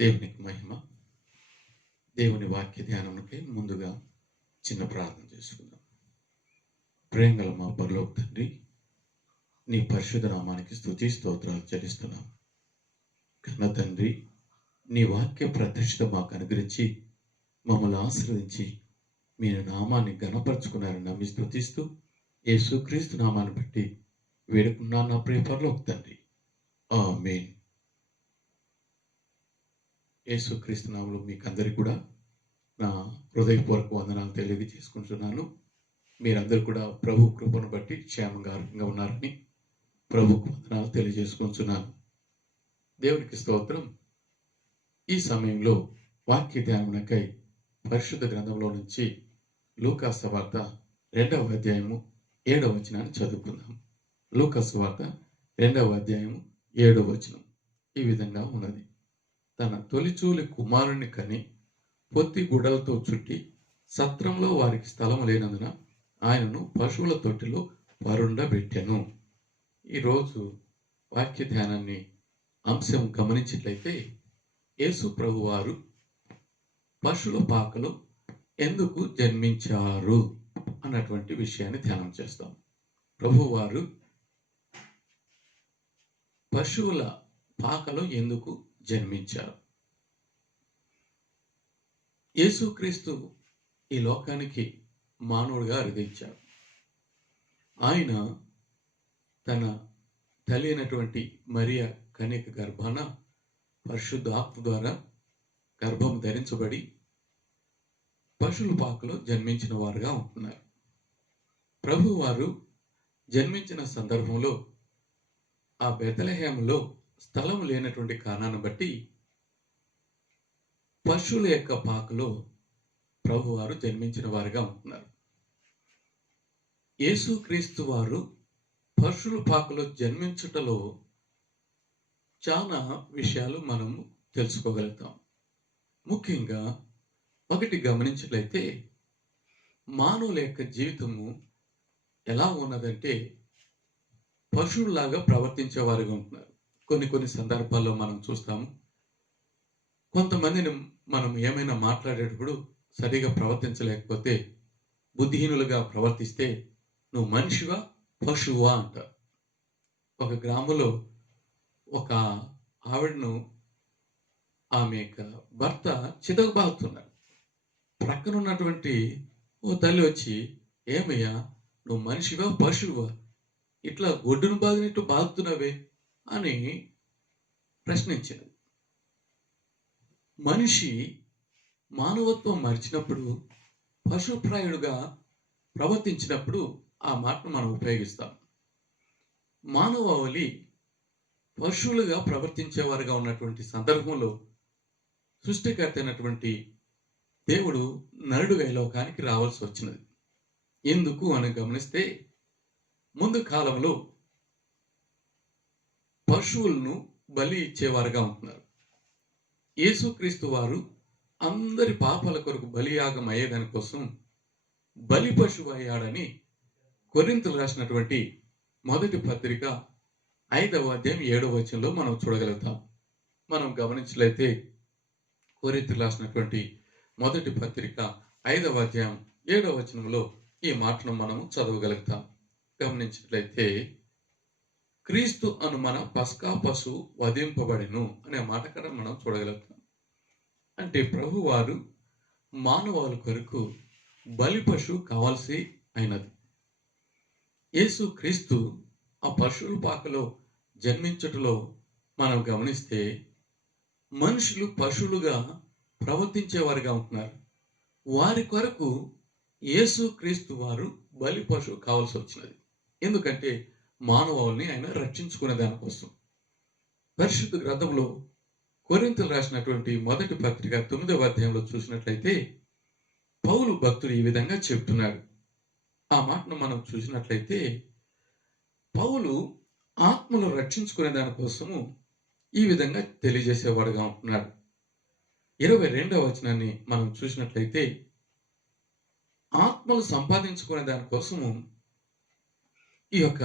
దేవునికి మహిమ. దేవుని వాక్య ధ్యానమునకై ముందుగా చిన్న ప్రార్థన చేసుకుందాం. ప్రేమగల మా పరలోక తండ్రి, నీ పరిశుద్ధ నామానికి స్తుతి స్తోత్రాలు చెల్లిస్తున్నాం. కన్న తండ్రి, నీ వాక్య ప్రతిష్ఠ మాకు అనుగ్రహించి మమ్మల్ని ఆశీర్వదించి మీ నామాన్ని ఘనపరుచుకున్నారని నమ్మి స్తుతిస్తూ యేసుక్రీస్తు నామాన్ని బట్టి వేడుకున్నాను నా ప్రియ పరలోక తండ్రి. ఆమేన్. యేసుక్రీస్తు నామములో మీకందరికీ కూడా నా హృదయపూర్వక వందనాలు తెలియజేసుకుంటున్నాను. మీరందరూ కూడా ప్రభు కృపను బట్టి క్షేమంగా ఆరోగ్యంగా ఉన్నారని ప్రభుకు వందనాలు తెలియజేసుకుంటున్నాను. దేవునికి స్తోత్రం. ఈ సమయంలో వాక్య ధ్యానమునకై పరిశుద్ధ గ్రంథంలో నుంచి లూకా సువార్త 2వ అధ్యాయము 7వ వచనాన్ని చదువుకుందాం. లూకా సువార్త 2వ అధ్యాయము 7వ వచనం ఈ విధంగా ఉన్నది. తన తొలిచూలి కుమారుని కని పొత్తి గుడలతో చుట్టి సత్రంలో వారికి స్థలం లేనందున ఆయనను పశువుల తొట్టిలో పరుండబెట్టెను. ఈరోజు వాక్య ధ్యానాన్ని అంశం గమనించినట్లయితే, యేసు ప్రభు వారు పశువుల పాకలో ఎందుకు జన్మించారు అన్నటువంటి విషయాన్ని ధ్యానం చేస్తాం. ప్రభువారు పశువుల పాకలో ఎందుకు జన్మించారు? యేసుక్రీస్తు ఈ లోకానికి మానవుడిగా అరుదించారు. ఆయన తన తల్లి అయినటువంటి మరియా కన్యక గర్భాన పరిశుద్ధ ఆత్మ ద్వారా గర్భం ధరించబడి పశువుల పాకలో జన్మించిన వారుగా ఉంటున్నారు. ప్రభు వారు జన్మించిన సందర్భంలో ఆ బెత్లెహేములో స్థలం లేనటువంటి కారణాన్ని బట్టి పశువుల యొక్క పాకలో ప్రభువారు జన్మించిన వారుగా ఉంటున్నారు. యేసుక్రీస్తు వారు పశువుల పాకలో జన్మించుటలో చాలా విషయాలు మనం తెలుసుకోగలుగుతాం. ముఖ్యంగా ఒకటి గమనించినట్లయితే, మానవుల యొక్క జీవితము ఎలా ఉన్నదంటే పశువులాగా ప్రవర్తించేవారుగా ఉంటున్నారు. కొన్ని సందర్భాల్లో మనం చూస్తాము. కొంతమందిని మనం ఏమైనా మాట్లాడేటప్పుడు సరిగా ప్రవర్తించలేకపోతే, బుద్ధిహీనులుగా ప్రవర్తిస్తే నువ్వు మనిషివా పశువా అంటారు. ఒక గ్రామంలో ఒక ఆవిడను ఆమె యొక్క భర్త చితకబాదుతున్నాడు. ప్రక్కన ఉన్నటువంటి ఓ తల్లి వచ్చి, ఏమయ్యా నువ్వు మనిషివా పశువా, ఇట్లా గొడ్డును బాదినట్టు బాదుతున్నావే అని ప్రశ్నించినది. మనిషి మానవత్వం మరిచినప్పుడు, పశుప్రాయుడుగా ప్రవర్తించినప్పుడు ఆ మాటను మనం ఉపయోగిస్తాం. మానవాళి పశువులుగా ప్రవర్తించేవారుగా ఉన్నటువంటి సందర్భంలో సృష్టికర్త అయినటువంటి దేవుడు నరుడుగా ఈ లోకానికి రావాల్సి వచ్చినది. ఎందుకు అని గమనిస్తే, ముందు కాలంలో పశువులను బలి ఇచ్చేవారుగా ఉంటున్నారు. యేసుక్రీస్తు వారు అందరి పాపాల కొరకు బలియాగం అయ్యేదాని కోసం బలి పశువు అయ్యాడని కొరింథీయులకు రాసినటువంటి మొదటి పత్రిక 5వ అధ్యాయం 7వ వచనంలో మనం చూడగలుగుతాం. మనం గమనించినట్లయితే కొరింథీయులకు రాసినటువంటి మొదటి పత్రిక 5వ అధ్యాయం 7వ వచనంలో ఈ మాటను మనం చదవగలుగుతాం. గమనించినట్లయితే, క్రీస్తు అను మన పస్కా పశువు వధింపబడెను అనే మాట కూడా మనం చూడగలుగుతాం. అంటే ప్రభు వారు మానవాళి కొరకు బలి పశువు కావాల్సి అయినది. యేసు క్రీస్తు ఆ పశువుల పాకలో జన్మించుటలో మనం గమనిస్తే, మనుషులు పశువులుగా ప్రవర్తించేవారుగా ఉంటున్నారు. వారి కొరకు యేసు క్రీస్తు వారు బలి పశువు కావాల్సి వచ్చినది. ఎందుకంటే మానవాళిని ఆయన రక్షించుకునే దానికోసం. పరిశుద్ధ గ్రంథంలో కొరింథీయులకు రాసినటువంటి మొదటి పత్రిక 9వ అధ్యాయంలో చూసినట్లయితే, పౌలు భక్తుడు ఈ విధంగా చెప్తున్నాడు. ఆ మాటను మనం చూసినట్లయితే, పౌలు ఆత్మను రక్షించుకునే దానికోసము ఈ విధంగా తెలియజేసేవాడుగా ఉంటున్నాడు. 22వ వచనాన్ని మనం చూసినట్లయితే, ఆత్మలు సంపాదించుకునే దానికోసము ఈ యొక్క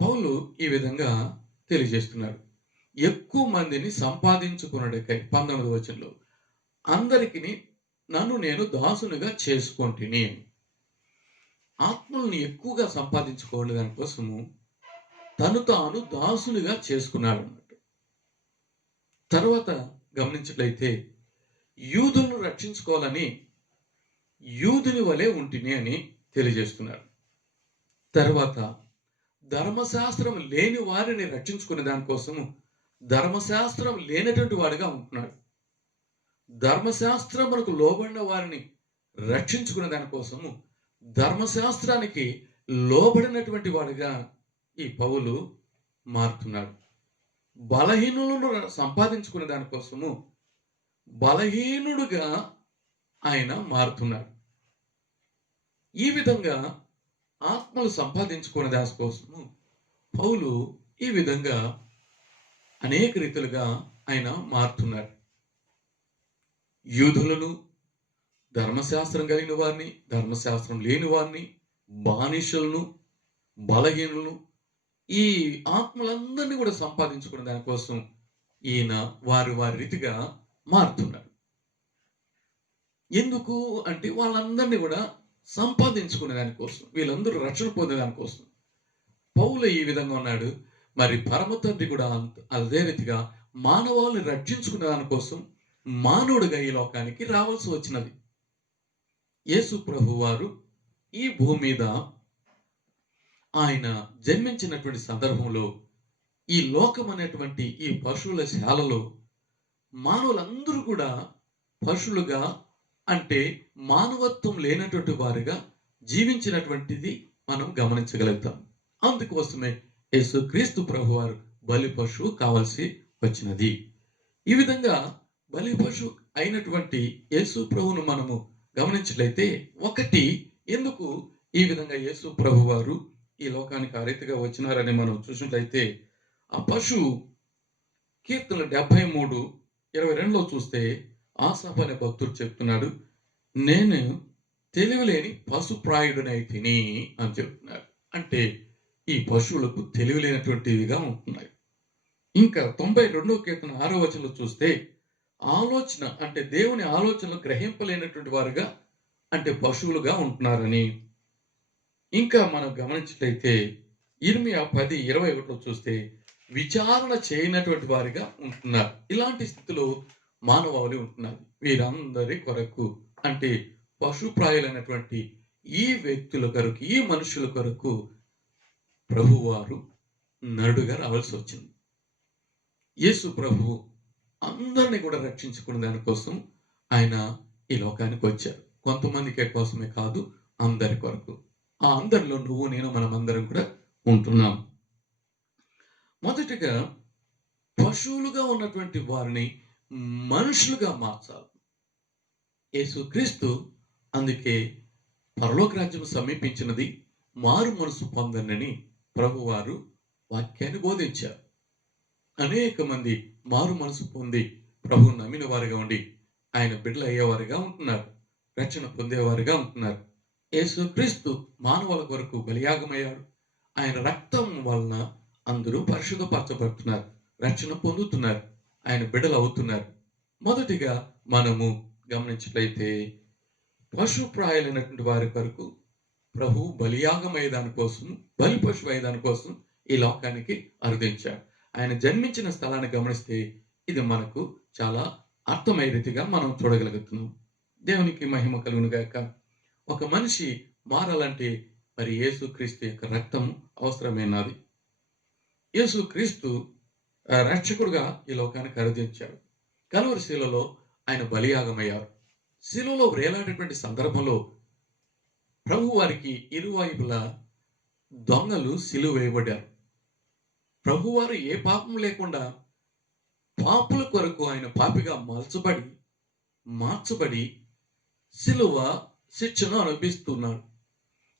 పౌలు ఈ విధంగా తెలియజేస్తున్నాడు. ఎక్కువ మందిని సంపాదించుకున్నకై 19వ వచనంలో అందరికి నన్ను నేను దాసునిగా చేసుకొంటిని. ఆత్మల్ని ఎక్కువగా సంపాదించుకోవడం దానికోసము తను తాను దాసునిగా చేసుకున్నాడు అన్నట్టు. తర్వాత గమనించినట్లయితే యూదులను రక్షించుకోవాలని యూదుని వలె ఉంటిని అని తెలియజేస్తున్నాడు. తర్వాత ధర్మశాస్త్రం లేని వారిని రక్షించుకునే దానికోసము ధర్మశాస్త్రం లేనటువంటి వాడిగా ఉంటున్నాడు. ధర్మశాస్త్రమునకు లోబడిన వారిని రక్షించుకునే దానికోసము ధర్మశాస్త్రానికి లోబడినటువంటి వాడిగా ఈ పౌలు మారుతున్నాడు. బలహీనులను సంపాదించుకునే దానికోసము బలహీనుడుగా ఆయన మారుతున్నాడు. ఈ విధంగా ఆత్మలు సంపాదించుకునే దానికోసము పౌలు ఈ విధంగా అనేక రీతులుగా ఆయన మారుతున్నాడు. యూదులను, ధర్మశాస్త్రం కలిగిన వారిని, ధర్మశాస్త్రం లేని వారిని, బానిసలను, బలహీనులను, ఈ ఆత్మలందరినీ కూడా సంపాదించుకునే దానికోసం ఈయన వారి వారి రీతిగా మారుతున్నాడు. ఎందుకు అంటే వాళ్ళందరినీ కూడా సంపాదించుకునే దానికోసం, వీళ్ళందరూ రక్షణ పొందే దానికోసం పౌలు ఈ విధంగా ఉన్నాడు. మరి పరమ తండ్రి కూడా అదే రీతిగా మానవాళ్ళని రక్షించుకునే దానికోసం మానవుడిగా ఈ లోకానికి రావాల్సి వచ్చినది. యేసు ప్రభు వారు ఈ భూమి మీద ఆయన జన్మించినటువంటి సందర్భంలో ఈ లోకం అనేటువంటి ఈ పశువుల శాలలో మానవులందరూ కూడా పశువులుగా అంటే మానవత్వం లేనటువంటి వారుగా జీవించినటువంటిది మనం గమనించగలుగుతాం. అందుకోసమే యేసుక్రీస్తు ప్రభు వారు బలి పశువు కావాల్సి వచ్చినది. ఈ విధంగా బలి పశువు అయినటువంటి యేసు ప్రభువును మనము గమనించినట్లయితే ఒకటి ఎందుకు ఈ విధంగా యేసు ప్రభు వారు ఈ లోకానికి ఆ రీతిగా వచ్చినారని మనం చూసినట్లయితే ఆ పశువు కీర్తన 73:22లో చూస్తే ఆసాఫ్ అనే భక్తుడు చెప్తున్నాడు, నేను తెలివిలేని పశుప్రాయుడనైతిని అని చెప్తున్నాడు. అంటే ఈ పశువులకు తెలివిలేనటువంటివిగా ఉంటున్నాయి. ఇంకా 92వ కీర్తన 6వ వచనంలో చూస్తే ఆలోచన అంటే దేవుని ఆలోచనలు గ్రహింపలేనటువంటి వారుగా అంటే పశువులుగా ఉంటున్నారని. ఇంకా మనం గమనించినట్లయితే ఇర్మియా 10:21లో చూస్తే విచారణ చేయనటువంటి వారిగా ఉంటున్నారు. ఇలాంటి స్థితిలో మానవాళి ఉంటున్నారు. వీరందరి కొరకు అంటే పశుప్రాయులైనటువంటి ఈ వ్యక్తుల కొరకు, ఈ మనుషుల కొరకు ప్రభువారు నరుడుగా రావాల్సి వచ్చింది. యేసు ప్రభువు అందరినీ కూడా రక్షించుకునే దానికోసం ఆయన ఈ లోకానికి వచ్చారు. కొంతమందికి కోసమే కాదు, అందరి కొరకు. ఆ అందరిలో నువ్వు నేను మనం అందరం కూడా ఉంటున్నాం. మొదటిగా పశువులుగా ఉన్నటువంటి వారిని మనుషులుగా మార్చాలి. యేసుక్రీస్తు అందుకే పరలోక రాజ్యం సమీపించినది, మారు మనసు పొందనని ప్రభువారు వాక్యాన్ని బోధించారు. అనేక మంది మారు మనసు పొంది ప్రభువు నమ్మిన వారిగా ఉండి ఆయన బిడ్డలు అయ్యేవారుగా ఉంటున్నారు, రక్షణ పొందేవారుగా ఉంటున్నారు. యేసుక్రీస్తు మానవుల కొరకు బలియాగమయ్యాడు. ఆయన రక్తం వలన అందరూ పరిశుద్ధపరచబడుతున్నారు, రక్షణ పొందుతున్నారు, ఆయన బిడ్డలు అవుతున్నారు. మొదటిగా మనము గమనించినట్లయితే పశుప్రాయులైనటువంటి వారి కొరకు ప్రభు బలియాగమయ్యే దానికోసం, బలి పశువు అయ్యే దానికోసం ఈ లోకానికి అరుదించాడు. ఆయన జన్మించిన స్థలాన్ని గమనిస్తే ఇది మనకు చాలా అర్థమయ్యే రీతిగా మనం చూడగలుగుతున్నాం. దేవునికి మహిమ కలుగును గాక. ఒక మనిషి మారాలంటే మరి యేసుక్రీస్తు యొక్క రక్తం అవసరమైనది. యేసుక్రీస్తు రక్షకుడుగా ఈ లోకానికి అరుదించాడు. కలువరి శిలువలో ఆయన బలియాగమయ్యారు. శిలువలో వేలాడేటువంటి సందర్భంలో ప్రభు వారికి ఇరువైపులా దొంగలు సిలువ వేయబడ్డారు. ప్రభువారు ఏ పాపం లేకుండా పాపుల కొరకు ఆయన పాపిగా మార్చబడి సిలువ శిక్షను అనుభవిస్తున్నాడు.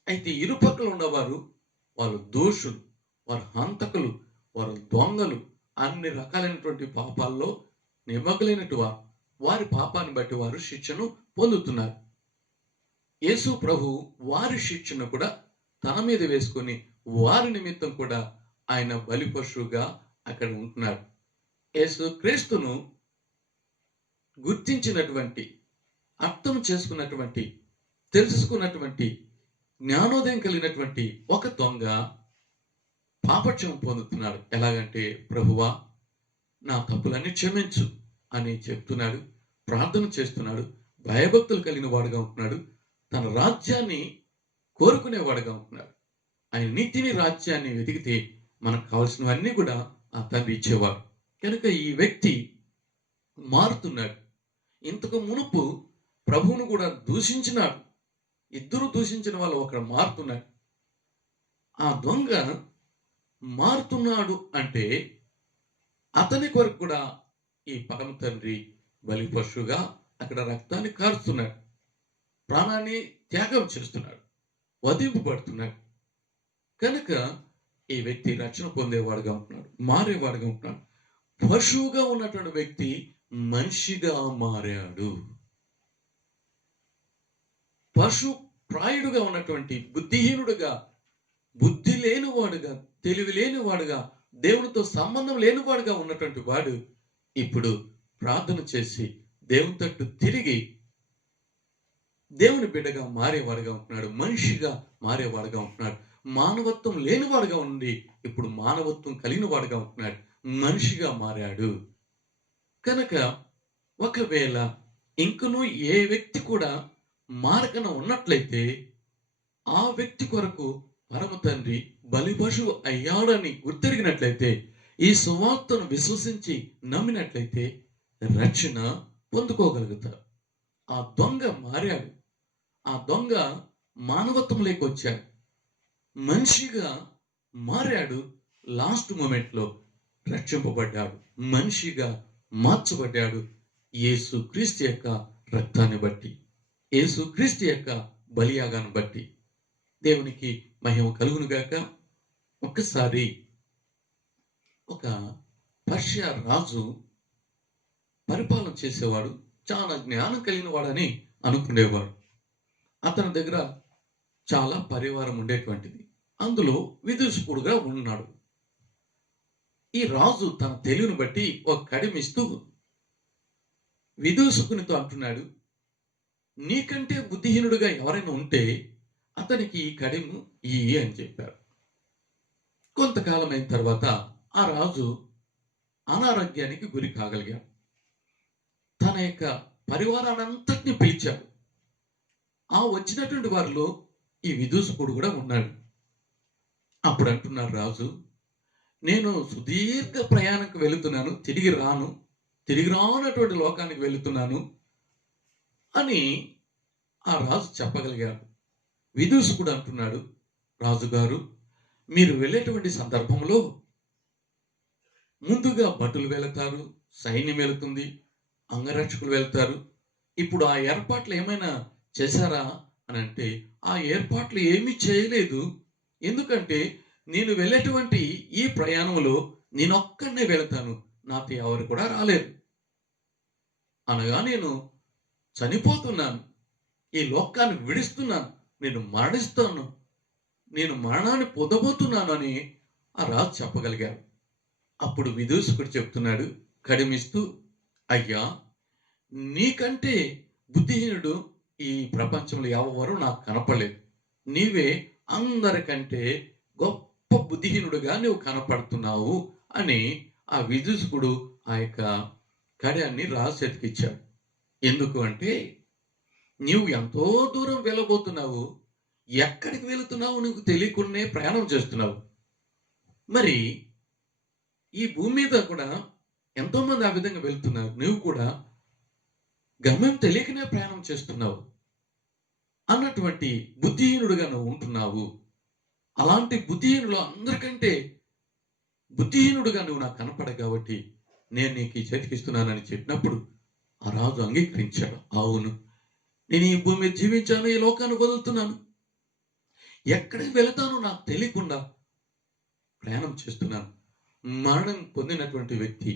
అయితే ఇరుపక్కల ఉన్నవారు వాళ్ళు దోషులు, వారు హంతకులు, వారు దొంగలు, అన్ని రకాలైనటువంటి పాపాల్లో నిమగ్గులైనట్టు వారి పాపాన్ని బట్టి వారు శిక్షను పొందుతున్నారు. యేసు ప్రభు వారి శిక్షను కూడా తన మీద వేసుకొని వారి నిమిత్తం కూడా ఆయన బలి పశువుగా అక్కడ ఉంటున్నాడు. యేసు క్రీస్తును గుర్తించినటువంటి, అర్థం చేసుకున్నటువంటి, తెలుసుకున్నటువంటి, జ్ఞానోదయం కలిగినటువంటి ఒక దొంగ పాపక్షమం పొందుతున్నాడు. ఎలాగంటే, ప్రభువా నా తప్పులన్నీ క్షమించు అని చెప్తున్నాడు, ప్రార్థన చేస్తున్నాడు, భయభక్తులు కలిగిన వాడుగా ఉంటున్నాడు, తన రాజ్యాన్ని కోరుకునేవాడుగా ఉంటున్నాడు. ఆయన నీతిని, రాజ్యాన్ని వెతికితే మనకు కావాల్సినవన్నీ కూడా ఆ తండ్రి ఇచ్చేవాడు. కనుక ఈ వ్యక్తి మారుతున్నాడు. ఇంతకు మునుపు ప్రభువును కూడా దూషించినాడు. ఇద్దరు దూషించిన వాళ్ళు ఒకడు మారుతున్నాడు. ఆ దొంగ మారుతున్నాడు అంటే అతని కొరకు కూడా ఈ పరమ తండ్రి బలి పశువుగా అక్కడ రక్తాన్ని కారుస్తున్నాడు, ప్రాణాన్ని త్యాగం చేస్తున్నాడు, వధింపబడుతున్నాడు. కనుక ఈ వ్యక్తి రక్షణ పొందేవాడుగా ఉంటున్నాడు, మారేవాడుగా ఉంటున్నాడు. పశువుగా ఉన్నటువంటి వ్యక్తి మనిషిగా మారాడు. పశు ప్రాయుడుగా ఉన్నటువంటి బుద్ధిహీనుడుగా, బుద్ధి లేనివాడుగా, తెలివి లేనివాడుగా, దేవునితో సంబంధం లేనివాడుగా ఉన్నటువంటి వాడు ఇప్పుడు ప్రార్థన చేసి దేవుని తట్టు తిరిగి దేవుని బిడ్డగా మారేవాడుగా ఉంటున్నాడు, మనిషిగా మారేవాడుగా ఉంటున్నాడు. మానవత్వం లేనివాడుగా ఉండి ఇప్పుడు మానవత్వం కలిగిన వాడుగా ఉంటున్నాడు, మనిషిగా మారాడు. కనుక ఒకవేళ ఇంకనూ ఏ వ్యక్తి కూడా మారకన ఉన్నట్లయితే ఆ వ్యక్తి కొరకు పరమ తండ్రి బలి పశువు అయ్యాడని గుర్తెరిగినట్లయితే, ఈ సువార్తను విశ్వసించి నమ్మినట్లయితే రక్షణ పొందుకోగలుగుతారు. ఆ దొంగ మారాడు. ఆ దొంగ మానవత్వంలోకి వచ్చాడు, మనిషిగా మారాడు. లాస్ట్ మూమెంట్లో రక్షింపబడ్డాడు, మనిషిగా మార్చబడ్డాడు. యేసు క్రీస్తు యొక్క రక్తాన్ని బట్టి, యేసు క్రీస్తు యొక్క బలియాగాన్ని బట్టి. దేవునికి మహిమ కలుగును గాక. ఒక్కసారి ఒక పర్షియా రాజు పరిపాలన చేసేవాడు, చాలా జ్ఞానం కలిగిన వాడని అనుకునేవాడు. అతని దగ్గర చాలా పరివారం ఉండేటువంటిది. అందులో విదూషకుడుగా ఉన్నాడు. ఈ రాజు తన తెలివిని బట్టి ఒక కడిమిస్తూ విదూషకునితో అంటున్నాడు, నీకంటే బుద్ధిహీనుడుగా ఎవరైనా ఉంటే అతనికి ఈ కడిము ఇయ్యి అని చెప్పారు. కొంతకాలం అయిన తర్వాత ఆ రాజు అనారోగ్యానికి గురి కాగలిగాడు. తన యొక్క పరివారానంతటిని పిలిచాడు. ఆ వచ్చినటువంటి వారిలో ఈ విదూషకుడు కూడా ఉన్నాడు. అప్పుడు అంటున్నారు రాజు, నేను సుదీర్ఘ ప్రయాణంకి వెళుతున్నాను, తిరిగి రానటువంటి లోకానికి వెళుతున్నాను అని ఆ రాజు చెప్పగలిగాడు. విదూషకుడు అంటున్నాడు, రాజుగారు మీరు వెళ్ళేటువంటి సందర్భంలో ముందుగా భటులు వెళతారు, సైన్యం వెళుతుంది, అంగరక్షకులు వెళ్తారు. ఇప్పుడు ఆ ఏర్పాట్లు ఏమైనా చేశారా అని అంటే, ఆ ఏర్పాట్లు ఏమీ చేయలేదు. ఎందుకంటే నేను వెళ్ళేటువంటి ఈ ప్రయాణంలో నేనొక్కడనే వెళతాను, నాతో ఎవరు కూడా రాలేదు. అనగా నేను చనిపోతున్నాను, ఈ లోకాన్ని విడిస్తున్నాను, నేను మరణిస్తాను, నేను మరణాన్ని పొందబోతున్నాను అని ఆ రాజు చెప్పగలిగాడు. అప్పుడు విదూషకుడు చెప్తున్నాడు కడిమిస్తూ, అయ్యా నీకంటే బుద్ధిహీనుడు ఈ ప్రపంచంలో ఎవరు నాకు కనపడలేదు. నీవే అందరికంటే గొప్ప బుద్ధిహీనుడుగా నువ్వు కనపడుతున్నావు అని ఆ విదూషకుడు ఆ యొక్క కడ్యాన్ని రాజు చేతికిచ్చాడు. ఎందుకు అంటే, నీవు ఎంతో దూరం వెళ్ళబోతున్నావు, ఎక్కడికి వెళుతున్నావు నీకు తెలియకుండానే ప్రయాణం చేస్తున్నావు. మరి ఈ భూమి మీద కూడా ఎంతో మంది ఆ విధంగా వెళ్తున్నారు, నువ్వు కూడా గమ్యం తెలియకనే ప్రయాణం చేస్తున్నావు అన్నటువంటి బుద్ధిహీనుడుగా నువ్వు ఉంటున్నావు. అలాంటి బుద్ధిహీనులు అందరికంటే బుద్ధిహీనుడుగా నువ్వు నాకు కనపడ కాబట్టి నేను నీకు ఈ చేతికిస్తున్నానని చెప్పినప్పుడు ఆ రాజు అంగీకరించాడు. అవును, నేను ఈ భూమి మీద జీవించాను, ఈ లోకాన్ని వదులుతున్నాను, ఎక్కడికి వెళతానో నాకు తెలియకుండా ప్రయాణం చేస్తున్నాను. మరణం పొందినటువంటి వ్యక్తి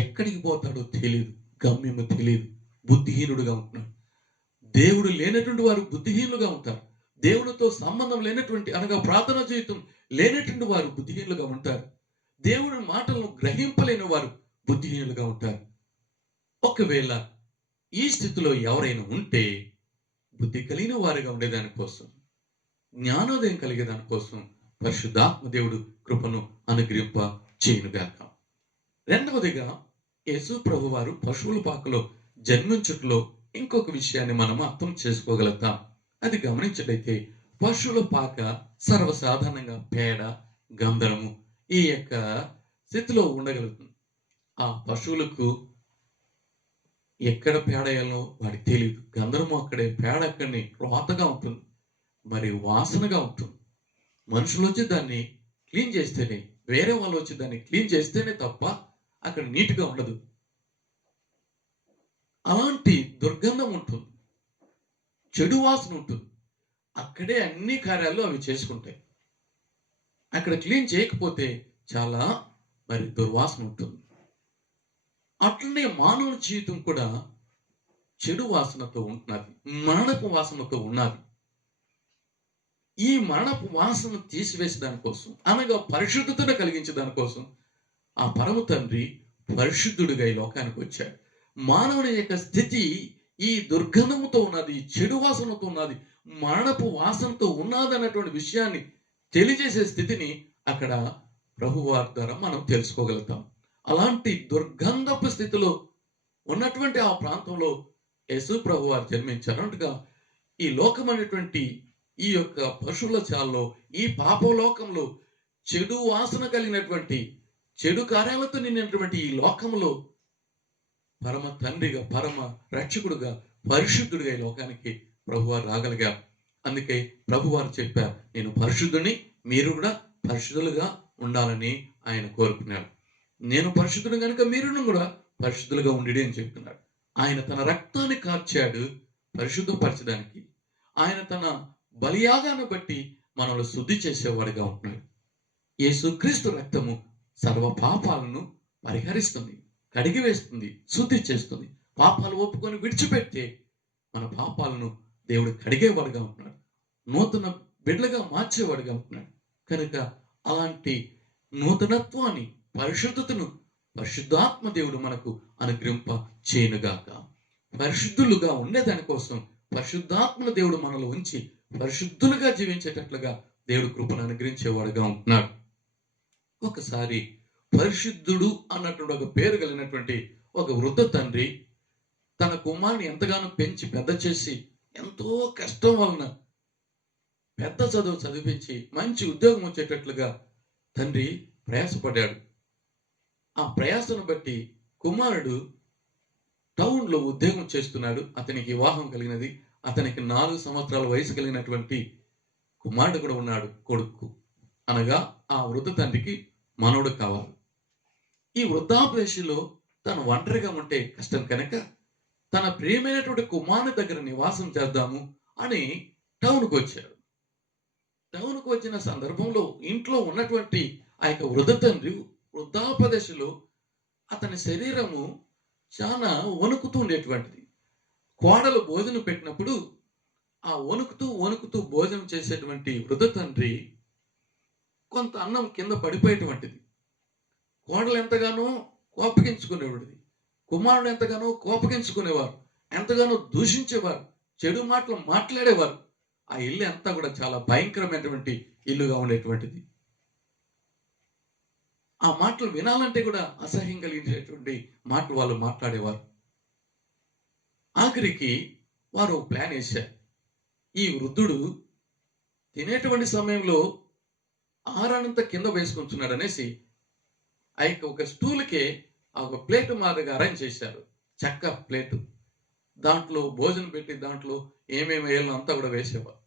ఎక్కడికి పోతాడో తెలియదు, గమ్యము తెలియదు, బుద్ధిహీనుడుగా ఉంటున్నాడు. దేవుడు లేనటువంటి వారు బుద్ధిహీనులుగా ఉంటారు. దేవునితో సంబంధం లేనటువంటి, అనగా ప్రార్థన జీవితం లేనటువంటి వారు బుద్ధిహీనులుగా ఉంటారు. దేవుని మాటలను గ్రహింపలేని వారు బుద్ధిహీనులుగా ఉంటారు. ఒకవేళ ఈ స్థితిలో ఎవరైనా ఉంటే బుద్ధి కలిగిన వారిగా ఉండేదాని కోసం, జ్ఞానోదయం కలిగేదాని కోసం పరిశుద్ధాత్మ దేవుడు కృపను అనుగ్రహింప చేయునుగాక. రెండవదిగా యేసు ప్రభు వారు పశువుల పాకలో జన్మించుటలో ఇంకొక విషయాన్ని మనం అర్థం చేసుకోగలుగుతాం. అది గమనించటైతే పశువుల పాక సర్వసాధారణంగా పేడ, గంధరము ఈ యొక్క స్థితిలో ఉండగలుగుతుంది. ఆ పశువులకు ఎక్కడ పేడ వేయాలో వాడికి తెలియదు. గంధరము అక్కడే, పేడ అక్కడనే రోతగా ఉంటుంది, మరి వాసనగా ఉంటుంది. మనుషులు వచ్చి దాన్ని క్లీన్ చేస్తేనే, వేరే వాళ్ళు వచ్చి దాన్ని క్లీన్ చేస్తేనే తప్ప అక్కడ నీట్గా ఉండదు. అలాంటి దుర్గంధం ఉంటుంది, చెడు వాసన ఉంటుంది. అక్కడే అన్ని కార్యాలు అవి చేసుకుంటాయి. అక్కడ క్లీన్ చేయకపోతే చాలా మరి దుర్వాసన ఉంటుంది. అట్లనే మానవుని జీవితం కూడా చెడు వాసనతో ఉంటున్నది, మరణపు వాసనతో ఉన్నది. ఈ మరణపు వాసన తీసివేసే దానికోసం, అనగా పరిశుద్ధతను కలిగించే దానికోసం ఆ పరమ తండ్రి పరిశుద్ధుడిగా ఈ లోకానికి వచ్చాడు. మానవుని యొక్క స్థితి ఈ దుర్గంధముతో ఉన్నది, చెడు వాసనతో ఉన్నది, మరణపు వాసనతో ఉన్నది అన్నటువంటి విషయాన్ని తెలియజేసే స్థితిని అక్కడ ప్రభువారి ద్వారా మనం తెలుసుకోగలుగుతాం. అలాంటి దుర్గంధపు స్థితిలో ఉన్నటువంటి ఆ ప్రాంతంలో యేసు ప్రభు వారు జన్మించారు. అనగా ఈ లోకం అనేటువంటి ఈ యొక్క పశువుల చాల్లో, ఈ పాపలోకంలో చెడు వాసన కలిగినటువంటి, చెడు కార్యాలతో నిండినటువంటి ఈ లోకంలో పరమ తండ్రిగా, పరమ రక్షకుడుగా, పరిశుద్ధుడిగా ఈ లోకానికి ప్రభువారు రాగలిగారు. అందుకే ప్రభువారు చెప్పారు, నేను పరిశుద్ధుని, మీరు కూడా పరిశుద్ధులుగా ఉండాలని ఆయన కోరుకున్నారు. నేను పరిశుద్ధుడు కనుక మీరును కూడా పరిశుద్ధులుగా ఉండి అని చెప్తున్నాడు. ఆయన తన రక్తాన్ని కార్చాడు పరిశుద్ధపరచడానికి. ఆయన తన బలియాగాన్ని బట్టి మనల్ని శుద్ధి చేసేవాడిగా ఉంటున్నాడు. యేసుక్రీస్తు రక్తము సర్వ పాపాలను పరిహరిస్తుంది, కడిగివేస్తుంది, శుద్ధి చేస్తుంది. పాపాలు ఒప్పుకొని విడిచిపెడితే మన పాపాలను దేవుడు కడిగేవాడుగా ఉంటున్నాడు, నూతన బిడ్డలుగా మార్చేవాడుగా ఉంటున్నాడు. కనుక అలాంటి నూతనత్వాన్ని, పరిశుద్ధతను పరిశుద్ధాత్మ దేవుడు మనకు అనుగ్రహింప చేయనుగాక. పరిశుద్ధులుగా ఉండేదాని కోసం పరిశుద్ధాత్మను దేవుడు మనలో ఉంచి పరిశుద్ధులుగా జీవించేటట్లుగా దేవుడు కృపను అనుగ్రహించేవాడుగా ఉంటున్నాడు. ఒకసారి పరిశుద్ధుడు అన్నటువంటి ఒక పేరు కలిగినటువంటి ఒక వృద్ధ తండ్రి తన కుమారుని ఎంతగానో పెంచి పెద్ద చేసి, ఎంతో కష్టం వలన పెద్ద చదువు చదివించి మంచి ఉద్యోగం వచ్చేటట్లుగా తండ్రి ప్రయాసపడ్డాడు. ఆ ప్రయాసను బట్టి కుమారుడు టౌన్లో ఉద్యోగం చేస్తున్నాడు. అతనికి వివాహం కలిగినది. అతనికి 4 సంవత్సరాల వయసు కలిగినటువంటి కుమారుడు కూడా ఉన్నాడు, కొడుకు. అనగా ఆ వృద్ధ తండ్రికి మనవడు కావాలి. ఈ వృద్ధాప్యలో తను ఒంటరిగా ఉంటే కష్టం కనుక తన ప్రియమైనటువంటి కుమారుని దగ్గర నివాసం చేద్దాము అని టౌన్కు వచ్చాడు. టౌన్కు వచ్చిన సందర్భంలో ఇంట్లో ఉన్నటువంటి ఆ యొక్క వృద్ధ తండ్రి వృద్ధాప్యలో అతని శరీరము చాలా వణుకుతూ ఉండేటువంటిది. కోడలు భోజనం పెట్టినప్పుడు ఆ వణుకుతూ వణుకుతూ భోజనం చేసేటువంటి వృద్ధ తండ్రి కొంత అన్నం కింద పడిపోయేటువంటిది. కోడలు ఎంతగానో కోపగించుకునేవాడిది, కుమారుడు ఎంతగానో కోపగించుకునేవారు, ఎంతగానో దూషించేవారు, చెడు మాటలు మాట్లాడేవారు. ఆ ఇల్లు అంతా కూడా చాలా భయంకరమైనటువంటి ఇల్లుగా ఉండేటువంటిది. ఆ మాటలు వినాలంటే కూడా అసహ్యం కలిగించేటువంటి మాటలు వాళ్ళు మాట్లాడేవారు. ఆఖరికి వారు ప్లాన్ వేశారు. ఈ వృద్ధుడు తినేటువంటి సమయంలో ఆహారానంతా కింద వేసుకుంటున్నాడు అనేసి ఆ యొక్క ఒక స్టూల్కే ఒక ప్లేట్ మాదిరిగా అరేంజ్ చేశారు, చెక్క ప్లేటు. దాంట్లో భోజనం పెట్టి దాంట్లో ఏమేమి వేయాలో అంతా కూడా వేసేవారు.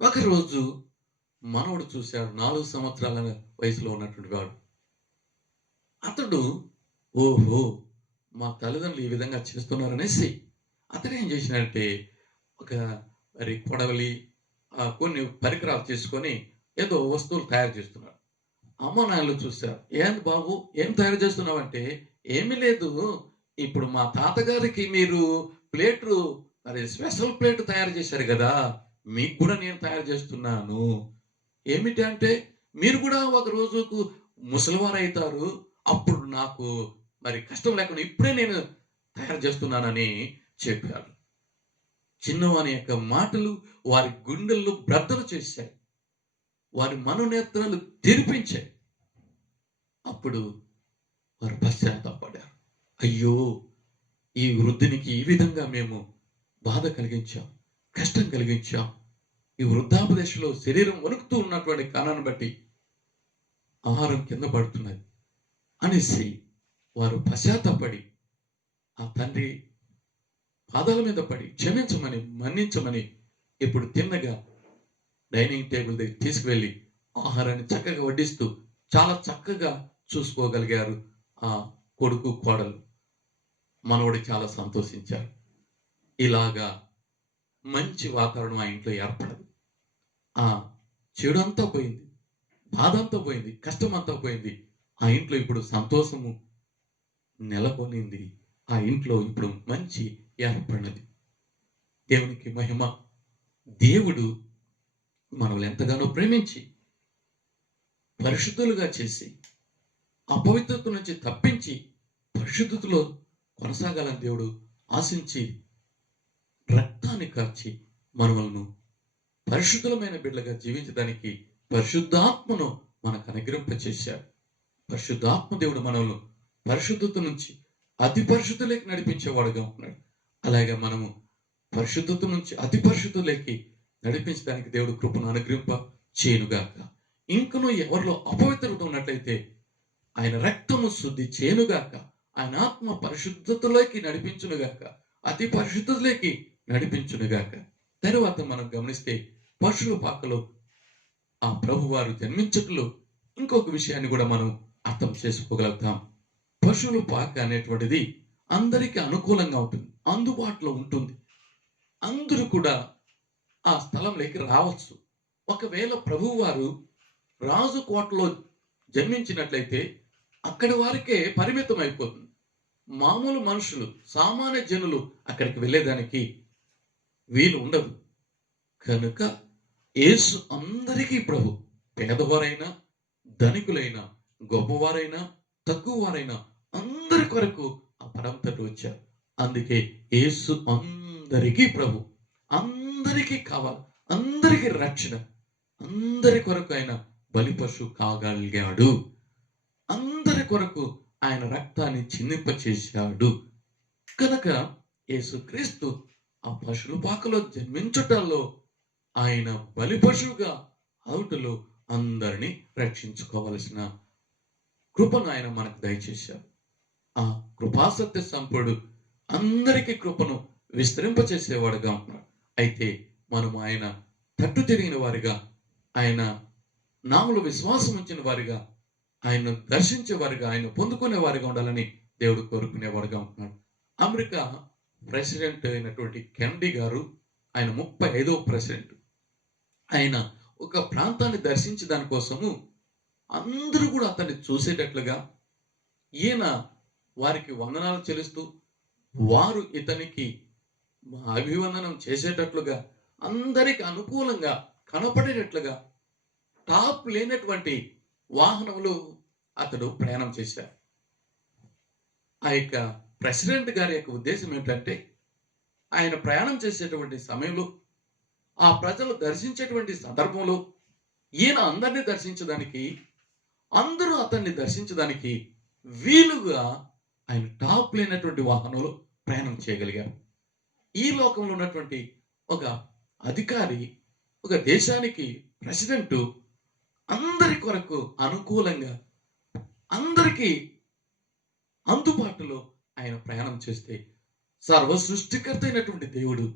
ఒకరోజు మనవడు చూశాడు, 4 సంవత్సరాల వయసులో ఉన్నటువంటి వాడు. అతడు ఓహో మా తల్లిదండ్రులు ఈ విధంగా చేస్తున్నారనేసి అతడు ఏం చేసినాడంటే ఒక మరి కొడవలి కొన్ని పరికరాలు తీసుకొని ఏదో వస్తువులు తయారు చేస్తున్నాడు. అమ్మ నాన్నలు చూశారు, ఏంది బాబు ఏం తయారు చేస్తున్నావు అంటే, ఏమీ లేదు, ఇప్పుడు మా తాతగారికి మీరు ప్లేట్లు మరి స్పెషల్ ప్లేట్ తయారు చేశారు కదా, మీకు కూడా నేను తయారు చేస్తున్నాను. ఏమిటి అంటే, మీరు కూడా ఒక రోజుకు ముసలివారు అవుతారు, అప్పుడు నాకు మరి కష్టం లేకుండా ఇప్పుడే నేను తయారు చేస్తున్నానని చెప్పారు. చిన్నవాని యొక్క మాటలు వారి గుండెల్లో బ్రద్దలు చేశాయి. వారి మనోనేత్రాలు తెరిపించాయి. అప్పుడు వారు పశ్చాత్తాపడ్డారు. అయ్యో, ఈ వృద్ధునికి ఈ విధంగా మేము బాధ కలిగించాం, కష్టం కలిగించాం. ఈ వృద్ధాపదశలో శరీరం వణుకుతూ ఉన్నటువంటి కారణాన్ని బట్టి ఆహారం కింద పడుతున్నది అనేసి వారు పశ్చాత్తాపడి ఆ తండ్రి పాదాల మీద పడి క్షమించమని, మన్నించమని ఇప్పుడు తిన్నగా డైనింగ్ టేబుల్ దగ్గర తీసుకువెళ్ళి ఆహారాన్ని చక్కగా వడ్డిస్తూ చాలా చక్కగా చూసుకోగలిగారు ఆ కొడుకు, కోడలు. మనవడు చాలా సంతోషించారు. ఇలాగా మంచి వాతావరణం ఆ ఇంట్లో ఏర్పడదు. ఆ చెడు అంతా పోయింది, బాధ అంతా పోయింది, కష్టం అంతా పోయింది. ఆ ఇంట్లో ఇప్పుడు సంతోషము నెలకొనింది. ఆ ఇంట్లో ఇప్పుడు మంచి ఏర్పడినది. దేవునికి మహిమ. దేవుడు మనల్ని ఎంతగానో ప్రేమించి పరిశుద్ధులుగా చేసి అపవిత్రత నుంచి తప్పించి పరిశుద్ధతలో కొనసాగాలని దేవుడు ఆశించి రక్తాన్ని కార్చి మనలను పరిశుద్ధులమైన బిడ్డలుగా జీవించడానికి పరిశుద్ధాత్మను మనకు అనుగ్రహింపచేశాడు. పరిశుద్ధాత్మ దేవుడు మనల్ని పరిశుద్ధత నుంచి అతి పరిశుద్ధులకి నడిపించేవాడుగా ఉన్నాడు. అలాగే మనము పరిశుద్ధత నుంచి అతి పరిశుద్ధులకి నడిపించడానికి దేవుడు కృపను అనుగ్రహింప చేయనుగాక. ఇంకనూ ఎవరిలో అపవిత్రత ఉన్నట్లయితే ఆయన రక్తము శుద్ధి చేయనుగాక. ఆయన ఆత్మ పరిశుద్ధతలోకి నడిపించునుగాక, అతి పరిశుద్ధతలోకి నడిపించునుగాక. తరువాత మనం గమనిస్తే పశువుల పాకలో ఆ ప్రభు వారు జన్మించటంలో ఇంకొక విషయాన్ని కూడా మనం అర్థం చేసుకోగలుగుతాం. పశువుల పాక అనేటువంటిది అందరికీ అనుకూలంగా ఉంటుంది, అందుబాటులో ఉంటుంది. అందరూ కూడా ఆ స్థలంలోకి రావచ్చు. ఒకవేళ ప్రభువు వారు రాజు కోటలో జన్మించినట్లయితే అక్కడి వారికే పరిమితం అయిపోతుంది. మామూలు మనుషులు, సామాన్య జనులు అక్కడికి వెళ్ళేదానికి వీలు ఉండదు. కనుక యేసు అందరికీ ప్రభు. పేదవారైనా, ధనికులైనా, గొప్పవారైనా, తక్కువ వారైనా అందరి కొరకు ఆ పరంతటి వచ్చారు. అందుకే యేసు అందరికీ ప్రభు, అందరికీ కావాలి, అందరికీ రక్షణ, అందరి కొరకు ఆయన బలి పశువు కాగలిగాడు. అందరి కొరకు ఆయన రక్తాన్ని చిందింప చేశాడు. కనుక యేసుక్రీస్తు ఆ పశువుల పాకలో జన్మించటంలో ఆయన బలి పశువుగా అవుటలో అందరినీ రక్షించుకోవలసిన కృపను ఆయన మనకు దయచేశాడు. ఆ కృపాసత్య సంపూర్ణుడు అందరికీ కృపను విస్తరింపచేసేవాడుగా ఉన్నాడు. అయితే మనము ఆయన తట్టు తిరిగిన వారిగా, ఆయన నామములో విశ్వాసం ఉంచిన వారిగా, ఆయన దర్శించే వారిగా, ఆయన పొందుకునే వారిగా ఉండాలని దేవుడు కోరుకునేవాడుగా ఉంటున్నాడు. అమెరికా ప్రెసిడెంట్ అయినటువంటి కెనడీ గారు, ఆయన 35వ ప్రెసిడెంట్. ఆయన ఒక ప్రాంతాన్ని దర్శించే దానికోసము అందరూ కూడా అతన్ని చూసేటట్లుగా, ఈయన వారికి వందనాలు చెల్లిస్తూ వారు ఇతనికి అభివందనం చేసేటట్లుగా, అందరికి అనుకూలంగా కనపడేటట్లుగా టాప్ లేనటువంటి వాహనములు అతడు ప్రయాణం చేశారు. ఆ యొక్క ప్రెసిడెంట్ గారి యొక్క ఉద్దేశం ఏంటంటే, ఆయన ప్రయాణం చేసేటువంటి సమయంలో, ఆ ప్రజలు దర్శించేటువంటి సందర్భంలో ఈయన అందరినీ దర్శించడానికి, అందరూ అతన్ని దర్శించడానికి వీలుగా ఆయన టాప్ లేనటువంటి వాహనంలో ప్రయాణం చేయగలిగారు. ఈ లోకంలో ఉన్నటువంటి ఒక అధికారి, ఒక దేశానికి ప్రెసిడెంట్ అందరి కొరకు అనుకూలంగా, అందరికీ అందుబాటులో ఆయన ప్రయాణం చేస్తే, సర్వ సృష్టికర్త అయినటువంటి దేవుడు,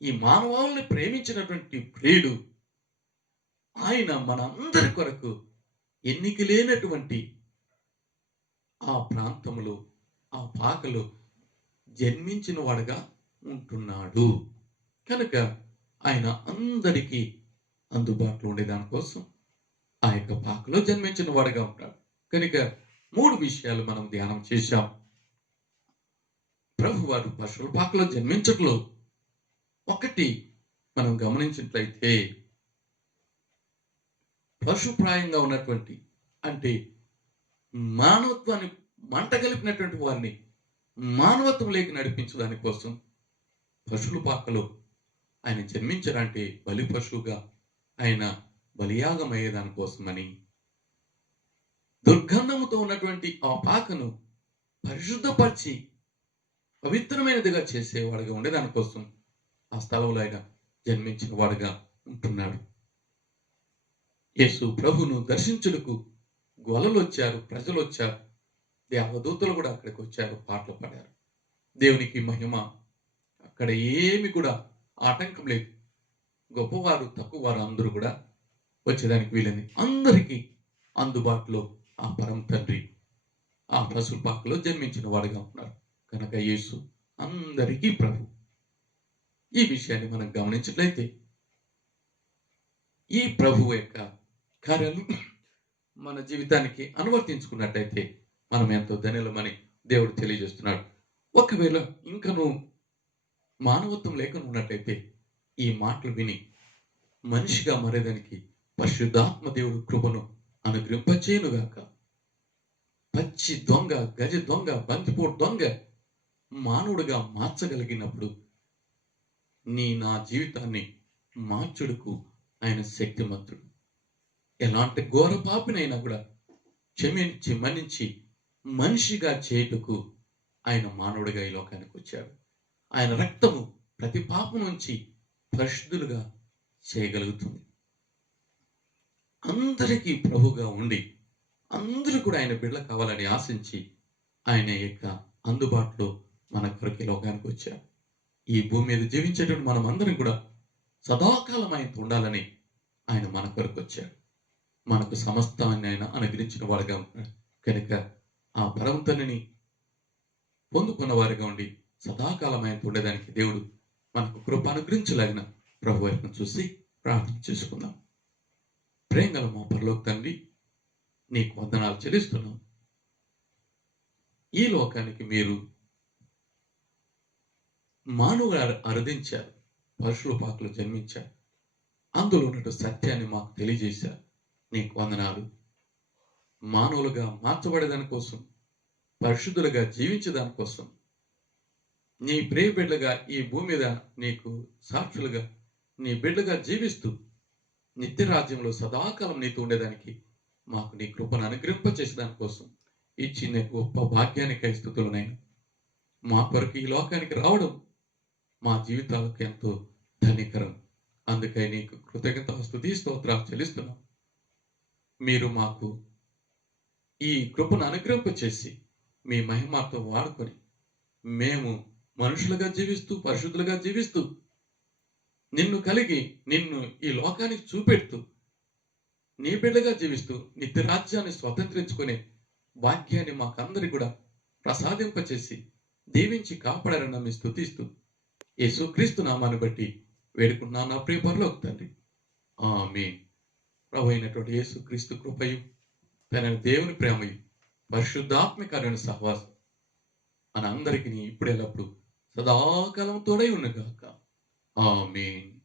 ఈ మానవాళిని ప్రేమించినటువంటి ప్రియుడు, ఆయన మనందరి కొరకు ఎన్నిక లేనటువంటి ఆ ప్రాంతంలో, ఆ పాకలో జన్మించిన వాడుగా ఉంటున్నాడు. కనుక ఆయన అందరికీ అందుబాటులో ఉండే దానికోసం ఆ యొక్క పాకలో జన్మించిన వాడుగా ఉంటాడు. కనుక 3 విషయాలు మనం ధ్యానం చేశాం. ప్రభు వారు పశువుల పాకలో జన్మించట్లో ఒకటి మనం గమనించినట్లయితే, పశుప్రాయంగా ఉన్నటువంటి, అంటే మానవత్వాన్ని మంట కలిపినటువంటి వారిని మానవత్వం లేక నడిపించడానికి కోసం పశువుల పాకలో ఆయన జన్మించడానికి బలి పశువుగా ఆయన బలియాగం అయ్యేదాని కోసమని దుర్గంధముతో ఉన్నటువంటి ఆ పాకను పరిశుద్ధపరిచి పవిత్రమైనదిగా చేసేవాడుగా ఉండేదాని కోసం ఆ స్థలంలో ఆయన జన్మించిన వాడుగా ఉంటున్నాడు. యేసు ప్రభును దర్శించుటకు గొల్లలు వచ్చారు, ప్రజలు వచ్చారు, దేవదూతలు కూడా అక్కడికి వచ్చారు, పాటలు పాడారు. దేవునికి మహిమ. అక్కడ ఏమి కూడా ఆటంకం లేదు. గొప్పవారు తక్కువవారు అందరూ కూడా వచ్చేదానికి వీలైంది. అందరికీ అందుబాటులో ఆ పరమ తండ్రి ఆ పశువుల పాకలో జన్మించిన వాడుగా ఉన్నారు కనుక యేసు అందరికీ ప్రభు. ఈ విషయాన్ని మనం గమనించినట్లయితే ఈ ప్రభు యొక్క కార్యాలు మన జీవితానికి అనువర్తించుకున్నట్టయితే మనం ఎంతో ధన్యులమని దేవుడు తెలియజేస్తున్నాడు. ఒకవేళ ఇంకను మానవత్వం లేకుండా ఉన్నట్టయితే ఈ మాటలు విని మనిషిగా మారేదానికి పరిశుద్ధాత్మ దేవుడు కృపను అనుగ్రహింపచేయునుగాక. పచ్చి దొంగ, గజ దొంగ, బంతిపోటు దొంగ మానవుడిగా మార్చగలిగినప్పుడు నా జీవితాన్ని మార్చుడుకు ఆయన శక్తిమంతుడు. ఎలాంటి ఘోర పాపినైనా కూడా క్షమించి మన్నించి మనిషిగా చేయుటకు ఆయన మానవుడిగా ఈ లోకానికి వచ్చాడు. ఆయన రక్తము ప్రతి పాపం నుంచి పరిశుద్ధులుగా చేయగలుగుతుంది. అందరికీ ప్రభుగా ఉండి అందరూ కూడా ఆయన బిడ్డలు కావాలని ఆశించి ఆయన యొక్క అందుబాటులో మన కొరకు ఈ లోకానికి వచ్చాడు. ఈ భూమి మీద జీవించేటువంటి మనం అందరం కూడా సదాకాలం ఆయనతో ఉండాలని ఆయన మన కొరకు వచ్చాడు. మనకు సమస్తాన్ని ఆయన అనుగ్రహించిన వారుగా ఉన్నాడు కనుక ఆ పరమతని పొందుకున్న వారిగా ఉండి సదాకాలం ఆయనతో ఉండేదానికి దేవుడు మనకు కృప అనుగ్రహించలాగిన ప్రభు వైపును చూసి ప్రార్థన చేసుకుందాం. ప్రేమగల మా పరలోక తండ్రి, నీకు వందనాలు చెల్లిస్తున్నాం. ఈ లోకానికి మీరు మానవుడు అరుదించారు, పశువుల పాకలు జన్మించారు, అందులో ఉన్నట్టు సత్యాన్ని మాకు తెలియజేశారు. నీకు వందనాలు. మానవులుగా మార్చబడేదాని కోసం, పరిశుద్ధులుగా జీవించేదాని కోసం, నీ ప్రియ బిడ్డలుగా ఈ భూమి మీద నీకు సాక్షులుగా నీ బిడ్డగా జీవిస్తూ నిత్య రాజ్యంలో సదాకాలం నీతో ఉండేదానికి మాకు నీ కృపను అనుగ్రహింపచేసేదాని కోసం ఇచ్చిన గొప్ప భాగ్యానికి స్తుతులనైనా మా కొరకు ఈ లోకానికి రావడం మా జీవితాలకు ఎంతో ధన్యకరం. అందుకై నీకు కృతజ్ఞత స్తుతి స్తోత్రాలు చెల్లిస్తున్నాం. మీరు మాకు ఈ కృపను అనుగ్రహింపచేసి మీ మహిమాతో వాడుకొని మేము మనుషులుగా జీవిస్తూ పరిశుద్ధులుగా జీవిస్తూ నిన్ను కలిగి నిన్ను ఈ లోకానికి చూపెడుతూ నీ బిడ్డగా జీవిస్తూ నిత్య రాజ్యాన్ని స్వతంత్రించుకునే భాగ్యాన్ని మాకందరి కూడా ప్రసాదింపచేసి దీవించి కాపాడారని మీ స్తుతిస్తూ యేసుక్రీస్తు నామాన్ని బట్టి వేడుకున్నాను నా ప్రియ పరలోక తండ్రి. ఆమేన్. ప్రభు అయినటువంటి యేసుక్రీస్తు కృపయు తన దేవుని ప్రేమయు పరిశుద్ధాత్మికమైన సహవాసం మన అందరికీ ఇప్పుడు ఎల్లప్పుడు సదాకాలం తోడై ఉన్నగాక. ఆమేన్.